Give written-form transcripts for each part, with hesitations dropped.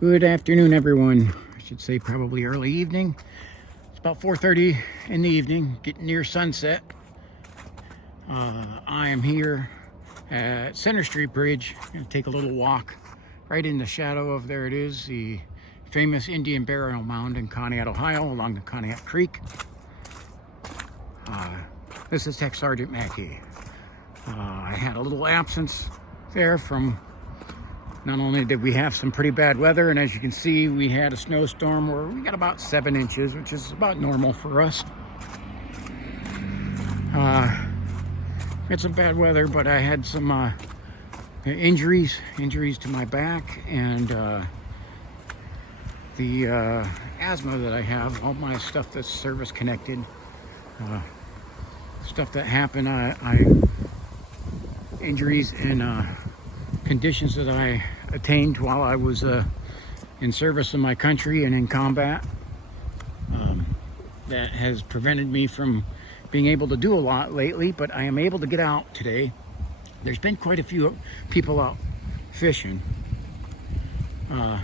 Good afternoon, everyone. I should say probably early evening. It's about 4:30 in the evening, getting near sunset. I am here at Center Street Bridge. I'm going to take a little walk right in the shadow of, there it is, the famous Indian burial mound in Conneaut, Ohio, along the Conneaut Creek. This is Tech Sergeant Mackey. I had a little absence there from, not only did we have some pretty bad weather, and as you can see, we had a snowstorm where we got about 7 inches, which is about normal for us. Had some bad weather, but I had some injuries to my back, and the asthma that I have, all my stuff that's service connected, stuff that happened, injuries and conditions that I attained while I was in service in my country and in combat, that has prevented me from being able to do a lot lately, but I am able to get out today. There's been quite a few people out fishing, and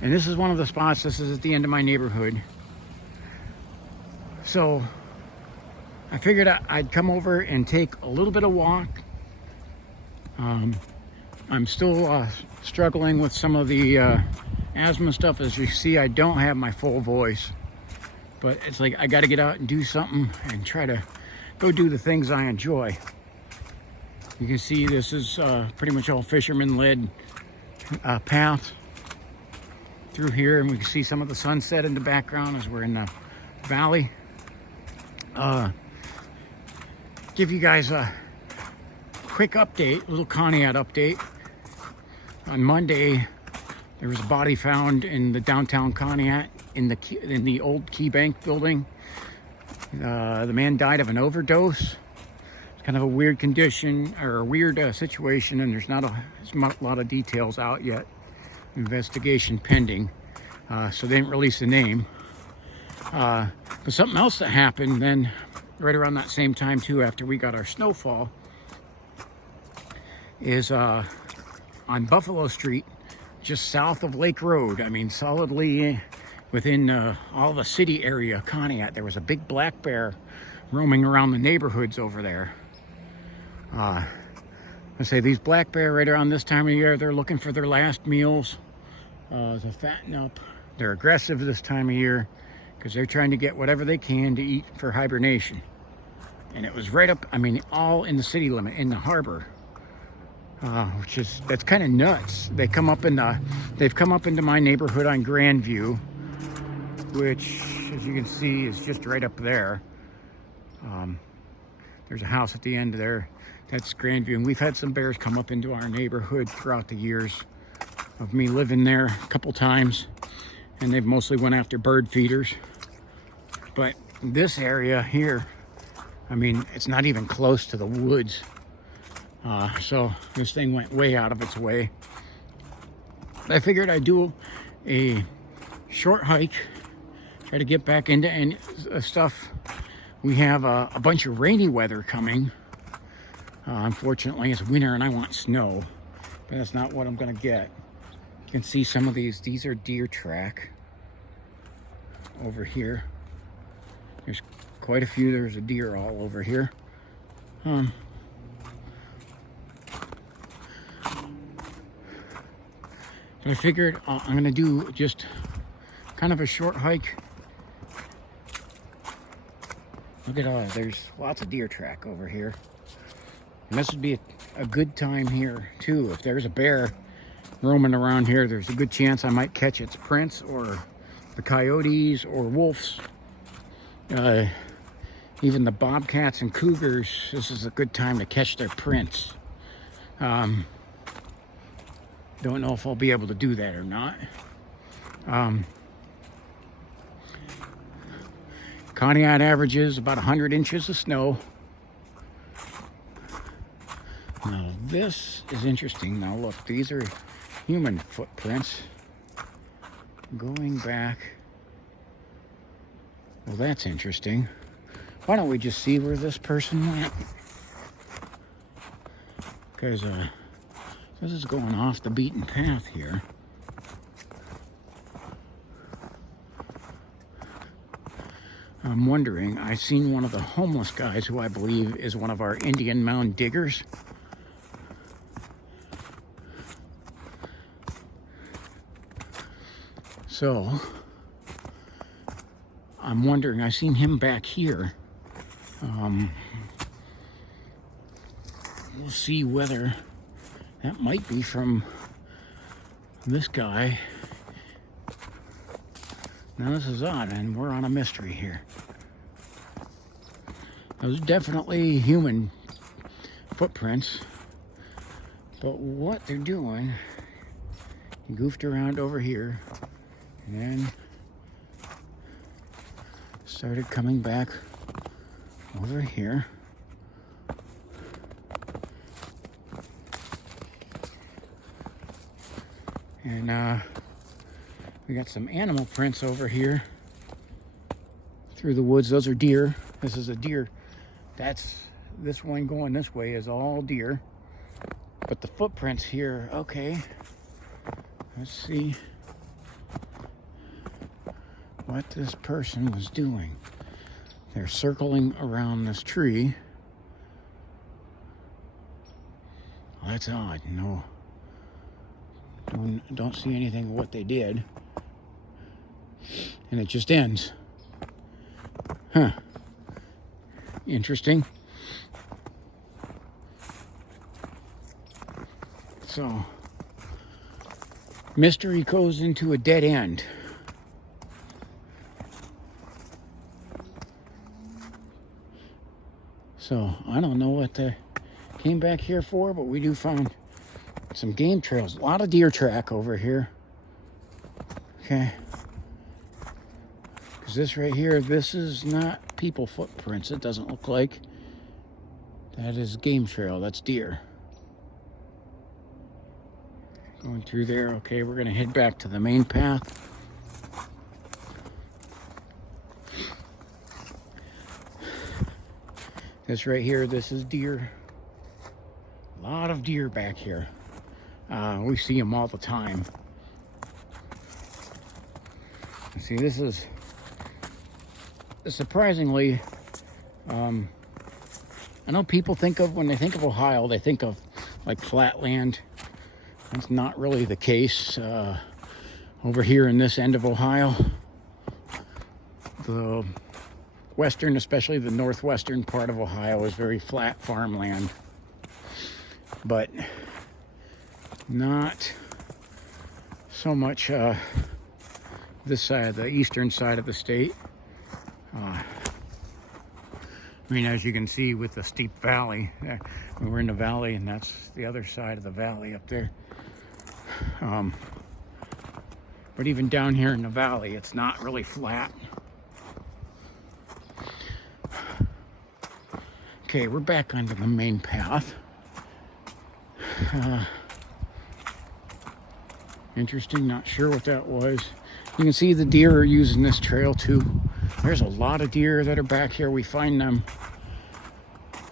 this is one of the spots. This is at the end of my neighborhood, so I figured I'd come over and take a little bit of walk. I'm still struggling with some of the asthma stuff. As you see, I don't have my full voice, but it's like I got to get out and do something and try to go do the things I enjoy. You can see this is pretty much all fisherman-led path through here, and we can see some of the sunset in the background as we're in the valley. Give you guys a quick update, a little Conneaut update. On Monday, there was a body found in the downtown Conneaut in the old Key Bank building. The man died of an overdose. It's kind of a weird condition, or a weird situation, and there's not a lot of details out yet. Investigation pending, so they didn't release the name. But something else that happened then, right around that same time too, after we got our snowfall, is on Buffalo Street, just south of Lake Road. I mean, solidly within all the city area, Conneaut. There was a big black bear roaming around the neighborhoods over there. I say these black bear right around this time of year, they're looking for their last meals to fatten up. They're aggressive this time of year because they're trying to get whatever they can to eat for hibernation. And it was right up, I mean, all in the city limit, in the harbor. That's kind of nuts. They've come up into my neighborhood on Grandview, which, as you can see, is just right up there. There's a house at the end there. That's Grandview, and we've had some bears come up into our neighborhood throughout the years of me living there a couple times, and they've mostly went after bird feeders. But this area here, I mean, it's not even close to the woods. So this thing went way out of its way. I figured I'd do a short hike, try to get back into stuff. We have a bunch of rainy weather coming. Unfortunately, it's winter and I want snow, but that's not what I'm gonna get. You can see some of these are deer track over here. There's quite a few. There's a deer all over here. But I figured I'm going to do just kind of a short hike. Look at all, there's lots of deer track over here. And this would be a good time here too. If there's a bear roaming around here, there's a good chance I might catch its prints, or the coyotes or wolves. Even the bobcats and cougars, this is a good time to catch their prints. Don't know if I'll be able to do that or not. Conneaut averages about 100 inches of snow. Now this is interesting. Now look, these are human footprints going back. Well, that's interesting. Why don't we just see where this person went? Because this is going off the beaten path here. I'm wondering, I seen one of the homeless guys who I believe is one of our Indian mound diggers. So, I'm wondering, I seen him back here. We'll see whether that might be from this guy. Now this is odd, and we're on a mystery here. Those are definitely human footprints, but what they're doing, he goofed around over here and then started coming back over here. And we got some animal prints over here through the woods. Those are deer. This is a deer. This one going this way is all deer. But the footprints here, okay. Let's see what this person was doing. They're circling around this tree. Well, that's odd. No. Don't see anything of what they did. And it just ends. Huh. Interesting. So, mystery goes into a dead end. So, I don't know what they came back here for, but we do find some game trails. A lot of deer track over here. Okay. Because this right here, this is not people footprints. It doesn't look like. That is game trail. That's deer. Going through there. Okay, we're going to head back to the main path. This right here, this is deer. A lot of deer back here. We see them all the time. See, this is surprisingly, I know people think of, when they think of Ohio, they think of like flat land. That's not really the case. Over here in this end of Ohio, the western, especially the northwestern part of Ohio, is very flat farmland. But not so much this side, the eastern side of the state. I mean, as you can see with the steep valley, we're in the valley, and that's the other side of the valley up there. But even down here in the valley, it's not really flat. Okay, we're back onto the main path. Interesting, not sure what that was. You can see the deer are using this trail too. There's a lot of deer that are back here. We find them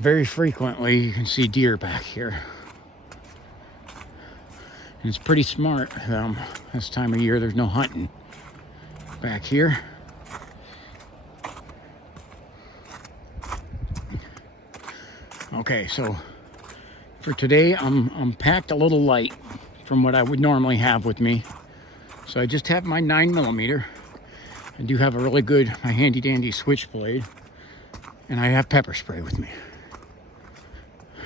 very frequently. You can see deer back here. And it's pretty smart. This time of year, there's no hunting back here. Okay, so for today, I'm packed a little light from what I would normally have with me. So I just have my 9mm. I do have a really good, my handy dandy switchblade, and I have pepper spray with me.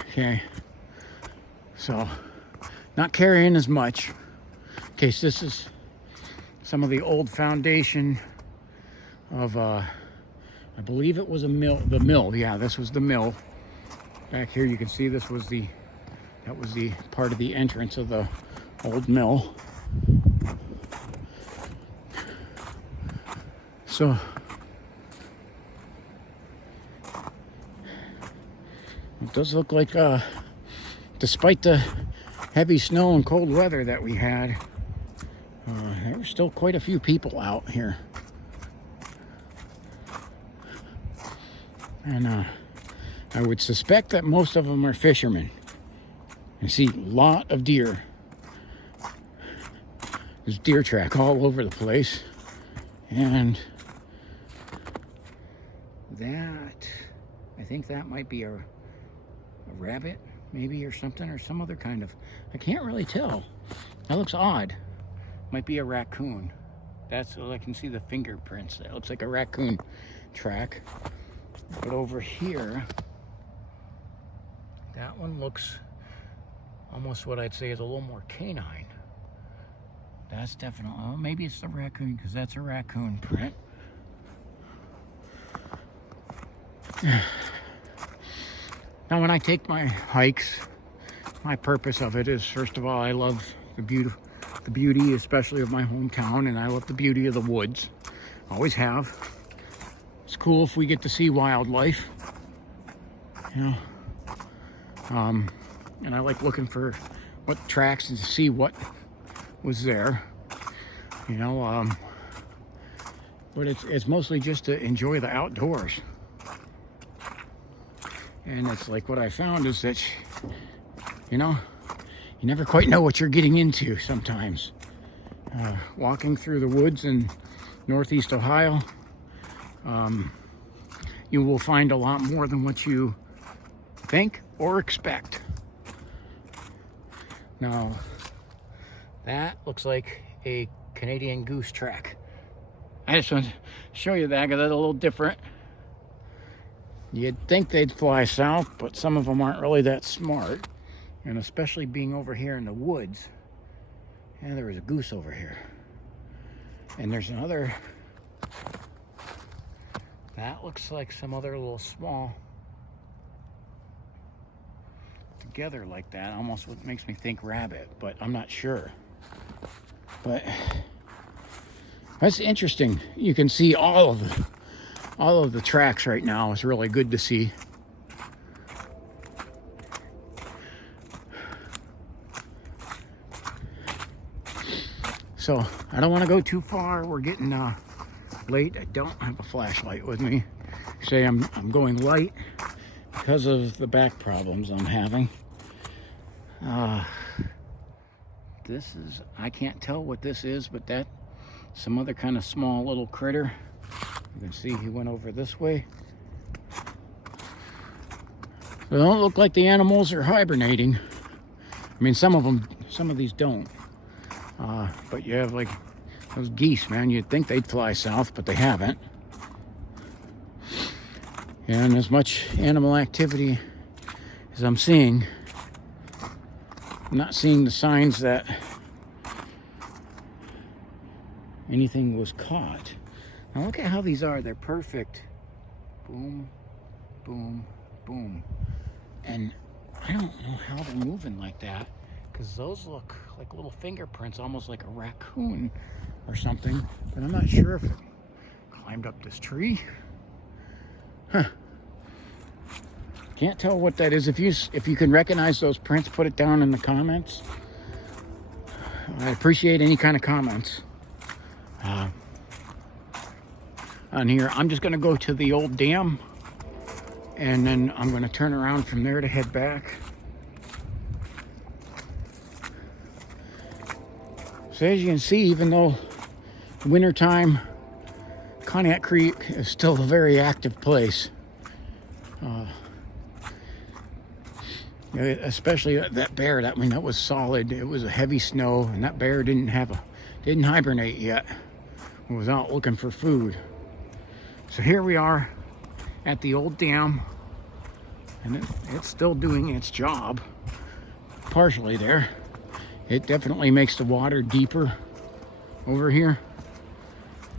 Okay, so not carrying as much. In case this is some of the old foundation of, I believe it was a mill, the mill. Yeah, this was the mill. Back here you can see that was the part of the entrance of the old mill. So it does look like, despite the heavy snow and cold weather that we had, there were still quite a few people out here. And I would suspect that most of them are fishermen. I see a lot of deer. There's deer track all over the place. And that, I think that might be a rabbit, maybe, or something, or some other kind of, I can't really tell. That looks odd. Might be a raccoon. That's, I can see the fingerprints. That looks like a raccoon track. But over here, that one looks almost what I'd say is a little more canine. That's definitely, oh, maybe it's the raccoon, because that's a raccoon print. Now, when I take my hikes, my purpose of it is, first of all, I love the beauty, especially of my hometown, and I love the beauty of the woods. Always have. It's cool if we get to see wildlife, you know. And I like looking for what tracks and to see what was there, you know. But it's mostly just to enjoy the outdoors. And it's like what I found is that, you know, you never quite know what you're getting into sometimes. Walking through the woods in Northeast Ohio, you will find a lot more than what you think or expect. Now, that looks like a Canadian goose track. I just want to show you that because that's a little different. You'd think they'd fly south, but some of them aren't really that smart. And especially being over here in the woods. And there was a goose over here. And there's another. That looks like some other little small. Together like that, almost what makes me think rabbit, but I'm not sure. But that's interesting. You can see all of the tracks right now. It's really good to see. So I don't want to go too far. We're getting late. I don't have a flashlight with me. Say I'm going light because of the back problems I'm having. This is, I can't tell what this is, but that some other kind of small little critter. You can see he went over this way. They don't look like the animals are hibernating. I mean, some of these don't. But you have like those geese, man. You'd think they'd fly south, but they haven't. And as much animal activity as I'm seeing, I'm not seeing the signs that anything was caught. Now look at how these are. They're perfect. Boom, boom, boom. And I don't know how they're moving like that, because those look like little fingerprints, almost like a raccoon or something. But I'm not sure if it climbed up this tree. Huh. Can't tell what that is. If you can recognize those prints, put it down in the comments. I appreciate any kind of comments on here. I'm just going to go to the old dam, and then I'm going to turn around from there to head back. So as you can see, even though wintertime, Conneaut Creek is still a very active place. Especially that bear. That was solid. It was a heavy snow, and that bear didn't hibernate yet. It was out looking for food. So here we are at the old dam, and it's still doing its job partially there. It definitely makes the water deeper over here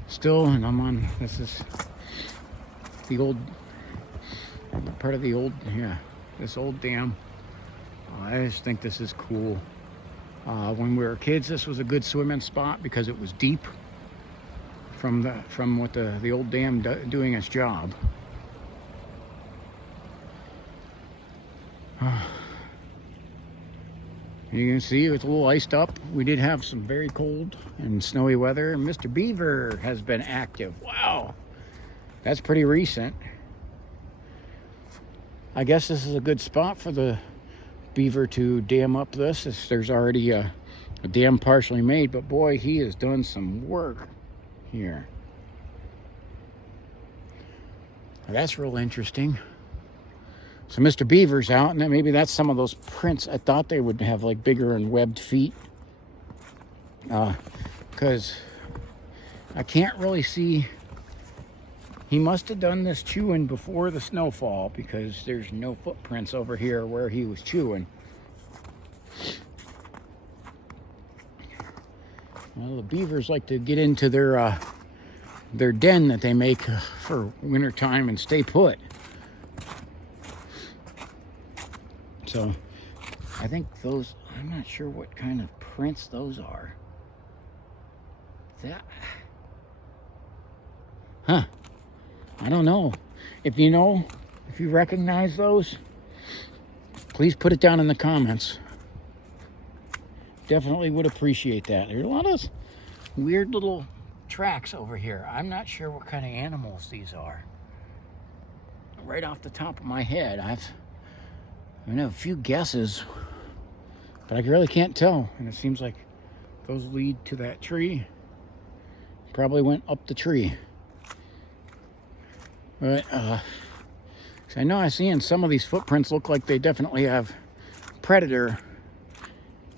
still, and I'm on, this is the old part of the old, this old dam. I just think this is cool. When we were kids, this was a good swimming spot because it was deep from what the old dam doing its job. You can see it's a little iced up. We did have some very cold and snowy weather, and Mr. Beaver has been active. Wow, that's pretty recent. I guess this is a good spot for the beaver to dam up this. There's already a dam partially made, but boy, he has done some work here. That's real interesting. So Mr. Beaver's out, and then maybe that's some of those prints. I thought they would have like bigger and webbed feet. Because I can't really see. He must have done this chewing before the snowfall, because there's no footprints over here where he was chewing. Well, the beavers like to get into their den that they make for winter time and stay put. So I think those, I'm not sure what kind of prints those are. That, I don't know. If you know, if you recognize those, please put it down in the comments. Definitely would appreciate that. There's a lot of weird little tracks over here. I'm not sure what kind of animals these are. Right off the top of my head, I have a few guesses, but I really can't tell. And it seems like those lead to that tree. Probably went up the tree. But I know I see in some of these footprints look like they definitely have predator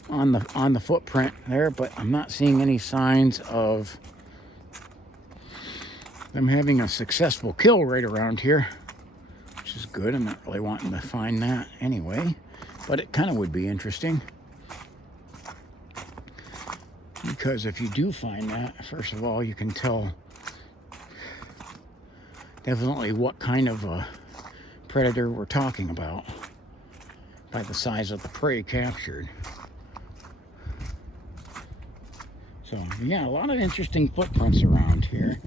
on the footprint there, but I'm not seeing any signs of them having a successful kill right around here, which is good. I'm not really wanting to find that anyway, but it kind of would be interesting, because if you do find that, first of all, you can tell definitely what kind of a predator we're talking about by the size of the prey captured. So yeah, a lot of interesting footprints around here.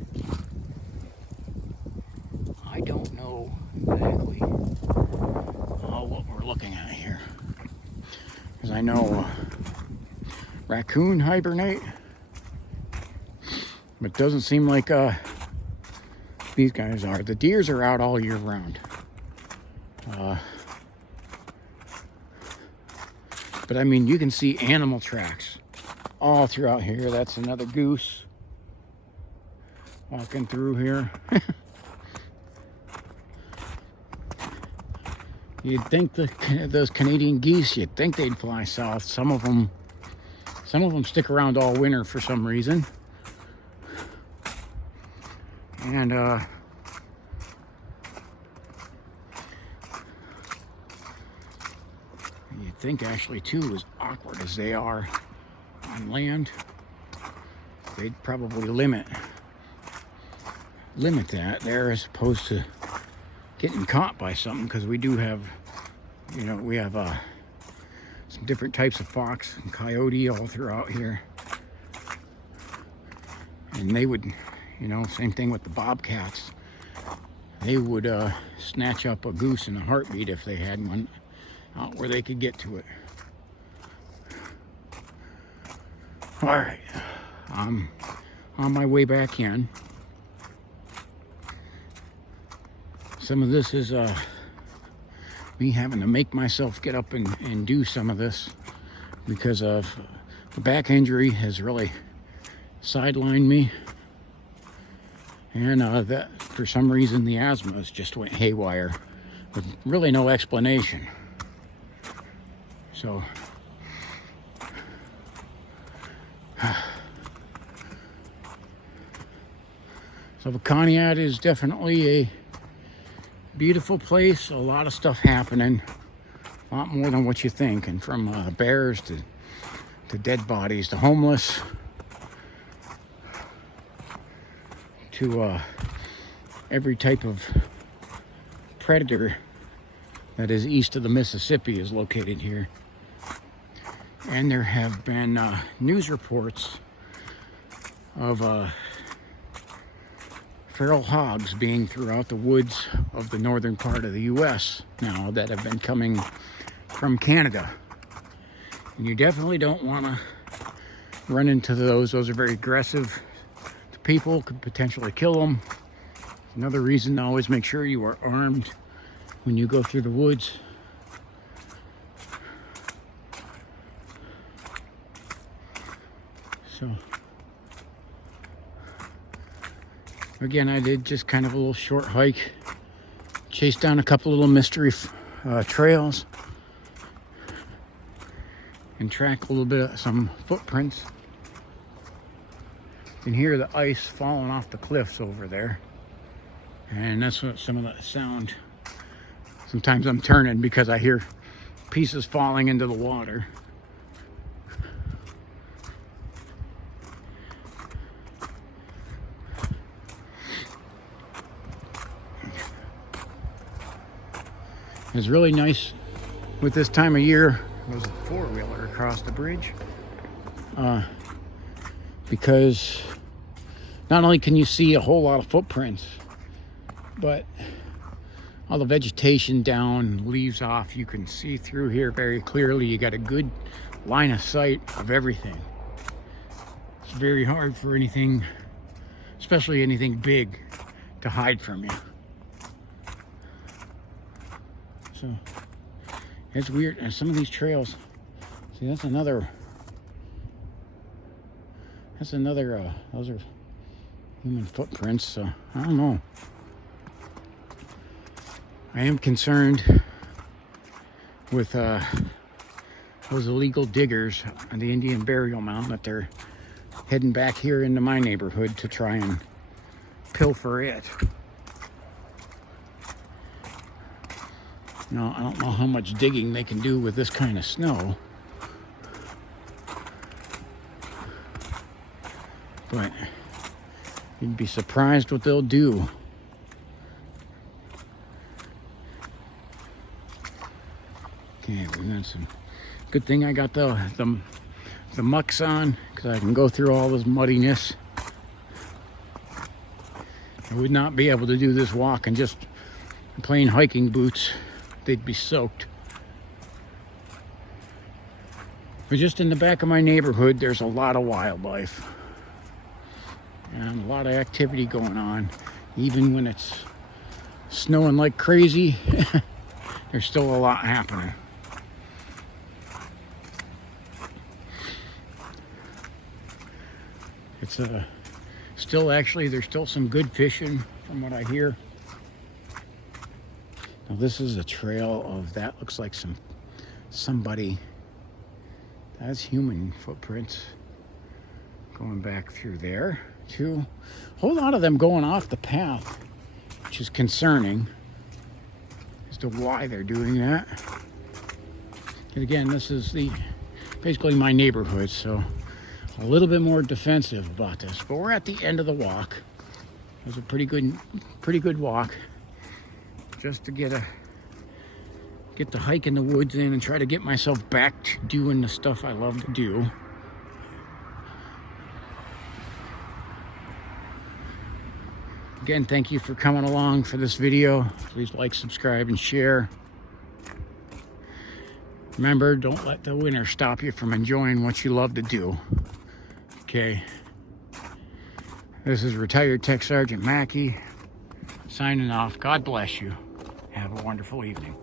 I don't know exactly what we're looking at here, because I know raccoon hibernate, but it doesn't seem like these guys are. The deers are out all year round. But I mean, you can see animal tracks all throughout here. That's another goose walking through here. You'd think those Canadian geese, you'd think they'd fly south. Some of them stick around all winter for some reason. And you'd think actually too, as awkward as they are on land, they'd probably limit that there, as opposed to getting caught by something, because we do have, we have some different types of fox and coyote all throughout here, and they would, same thing with the bobcats. They would snatch up a goose in a heartbeat if they had one out where they could get to it. All right, I'm on my way back in. Some of this is me having to make myself get up and do some of this, because of the back injury has really sidelined me, and that for some reason the asthma just went haywire with really no explanation. So the Conneaut is definitely a beautiful place. A lot of stuff happening, a lot more than what you think, and from bears to dead bodies to homeless to every type of predator that is east of the Mississippi is located here. And there have been news reports of feral hogs being throughout the woods of the northern part of the U.S. now, that have been coming from Canada. And you definitely don't want to run into those. Those are very aggressive to people, could potentially kill them. Another reason to always make sure you are armed when you go through the woods. So again, I did just kind of a little short hike chase down a couple little mystery trails and track a little bit of some footprints. You can hear the ice falling off the cliffs over there, and that's what some of that sound. Sometimes I'm turning because I hear pieces falling into the water. It's really nice with this time of year. There's a four-wheeler across the bridge, because not only can you see a whole lot of footprints, but all the vegetation down, leaves off, you can see through here very clearly. You got a good line of sight of everything. It's very hard for anything, especially anything big, to hide from you. So it's weird. And some of these trails, see, that's another, those are human footprints. So I don't know. I am concerned with those illegal diggers on the Indian burial mound, that they're heading back here into my neighborhood to try and pilfer it. Now, I don't know how much digging they can do with this kind of snow, but you'd be surprised what they'll do. Okay, we got some. Good thing I got the mucks on, because I can go through all this muddiness. I would not be able to do this walk in just plain hiking boots. They'd be soaked. But just in the back of my neighborhood, there's a lot of wildlife and a lot of activity going on. Even when it's snowing like crazy, there's still a lot happening. It's still, actually, there's still some good fishing from what I hear. Now this is a trail of, that looks like somebody, that's human footprints going back through there too. A whole lot of them going off the path, which is concerning as to why they're doing that. And again, this is basically my neighborhood, so a little bit more defensive about this. But we're at the end of the walk. It was a pretty good walk, just to get the hike in the woods in and try to get myself back to doing the stuff I love to do. Again, thank you for coming along for this video. Please like, subscribe, and share. Remember, don't let the winter stop you from enjoying what you love to do. Okay. This is Retired Tech Sergeant Mackey signing off. God bless you. Have a wonderful evening.